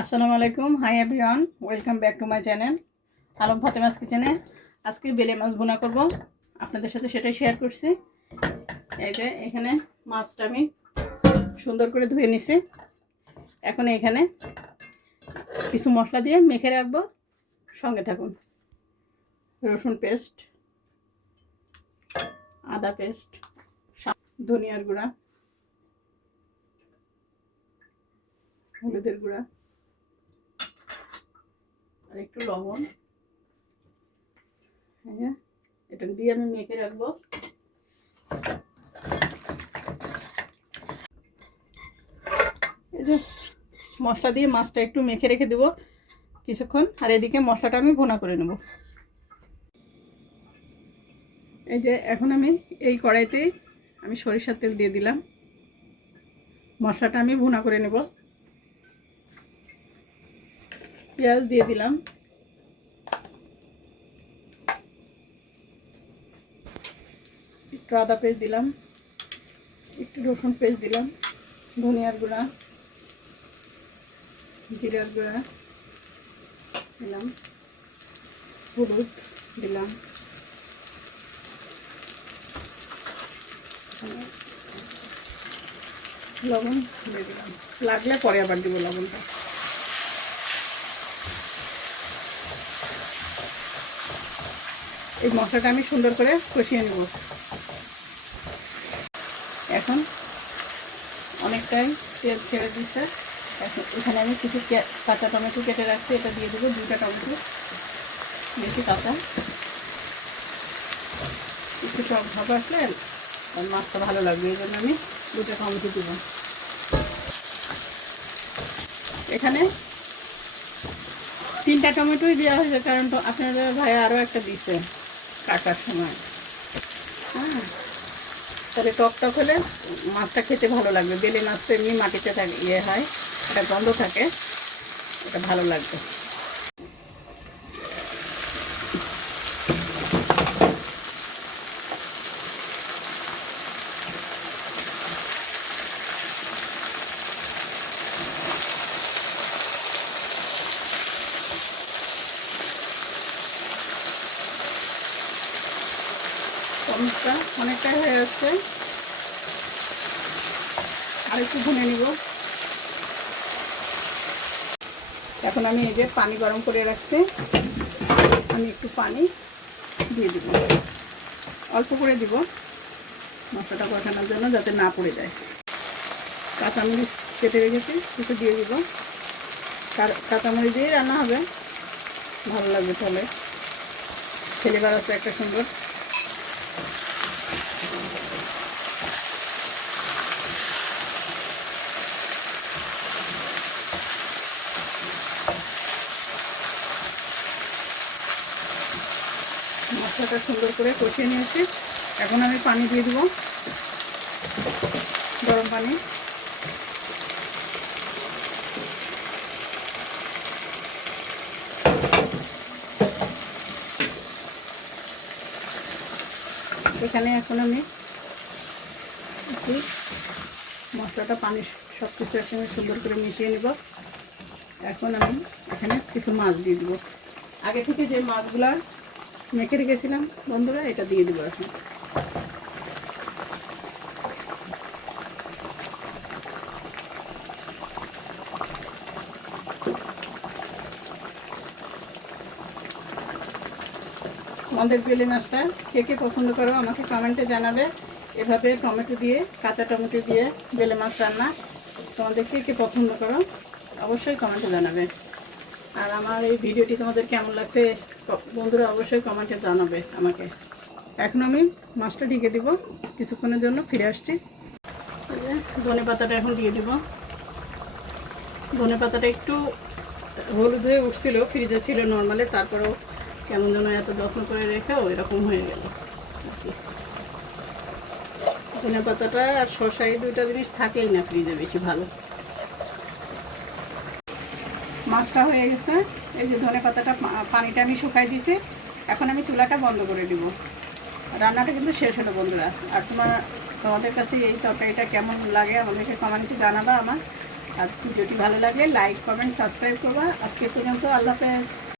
আসসালামু আলাইকুম, hi everyone, welcome back to my channel Alam Fatema's কিচেনে। আজকে বেলে মাছ ভুনা করব, আপনাদের সাথে সেটাই শেয়ার করছি। এই যে এখানে মাছটা আমি সুন্দর করে ধুয়ে নিছি। এখন এখানে কিছু মশলা দিয়ে মেখে রাখবো, সঙ্গে থাকুন। রসুন পেস্ট, আদা পেস্ট, ধনিয়ার গুঁড়া, হলুদের গুঁড়া আর একটু লবণ। হ্যাঁ, এটা দিয়ে আমি মেখে রাখবো। এই যে মশলা দিয়ে মাছটা একটু মেখে রেখে দেবো কিছুক্ষণ, আর এদিকে মশলাটা আমি ভুনা করে নেব। এই যে এখন আমি এই কড়াইতেই আমি সরিষার তেল দিয়ে দিলাম। মশলাটা আমি ভুনা করে নেব। পেঁয়াজ দিয়ে দিলাম, একটু আদা পেস্ট দিলাম, একটু রসুন পেস্ট দিলাম, ধনিয়ার গুঁড়া, জিরার গুঁড়া দিলাম, হলুদ দিলাম, লবণ দিয়ে দিলাম। লাগলে পরে আবার দিব লবণটা। এই মশলাটা আমি সুন্দর করে কষিয়ে নেব। এখন অনেকটাই তেল ছেড়ে দিচ্ছে। এখন এখানে আমি কিছু কাঁচা টমেটো কেটে রাখছি, এটা দিয়ে দেবো। 2টা টমেটো, বেশি কাঁচা, একটু টক ভাব আসলে মাছটা ভালো লাগবে, এই জন্য আমি 2টা টমেটো দেব। এখানে 3টা টমেটোই দেওয়া হয়েছে, কারণ তো আপনাদের ভাই আরও একটা দিছে কাটার সময়। হ্যাঁ, তাহলে টক টক হলে মাছটা খেতে ভালো লাগবে। বেলে মাছ তো এমনি মাটিতে থাকে, হয়, একটা গন্ধ থাকে, এটা ভালো লাগবে। টমেটোটা অনেকটাই হয়ে যাচ্ছে, আর একটু ভুনে নিব। এখন আমি এই যে পানি গরম করে রাখছি, আমি একটু পানি দিয়ে দিব, অল্প করে দিব মশলাটা কষানোর জন্য, যাতে না পড়ে যায়। কাঁচামরিচ কেটে রেখেছি, কিছু দিয়ে দিব। কাঁচামরিচ দিয়ে রান্না হবে, ভালো লাগবে, তাহলে ফ্লেভার আছে একটা সুন্দর। মশলাটা সুন্দর করে কষিয়ে নিয়েছি। এখন আমি পানি দিয়ে দিব, গরম পানি। এখানে এখন আমি মশলাটা, পানি, সব কিছু একসঙ্গে সুন্দর করে মিশিয়ে নেব। এখন আমি এখানে কিছু মাছ দিয়ে দেবো। আগে থেকে যে মাছগুলা মেখে রেখেছিলাম বন্ধুরা, এটা দিয়ে দেবো এখন। আমাদের বেলে মাছটা কে কে পছন্দ করো আমাকে কমেন্টে জানাবে। এভাবে টমেটো দিয়ে, কাঁচা টমেটো দিয়ে বেলে মাছ রান্না তোমাদের কে কে পছন্দ করো অবশ্যই কমেন্টে জানাবে। আর আমার এই ভিডিওটি তোমাদের কেমন লাগছে বন্ধুরা অবশ্যই কমেন্টে জানাবে আমাকে। এখন আমি মাছটা ঢেকে দিব, কিছুক্ষণের জন্য ফিরে আসছি। ধনে পাতাটা এখন দিয়ে দিব। ধনে পাতাটা একটু হলুদ হয়ে উঠছিল, ফ্রিজে ছিল নর্মালে, তারপরেও কেমন যেন এত যত্ন করে রেখেও এরকম হয়ে গেল। ধনে পাতাটা আর শসা, এই 2টা জিনিস থাকেই না ফ্রিজে বেশি ভালো। মাছটা হয়ে গেছে। এই যে ধনে পাতাটা, পানিটা আমি শুকাই দিয়েছি। এখন আমি চুলাটা বন্ধ করে দিব। রান্নাটা কিন্তু শেষ হলো বন্ধুরা। আর তোমাদের কাছে এই তরকারিটা কেমন লাগে আমাদেরকে কমেন্টে জানাবা। আর ভিডিওটি ভালো লাগলে লাইক কমেন্ট সাবস্ক্রাইব করবা। আজকে পর্যন্ত, আল্লাহ হাফেজ।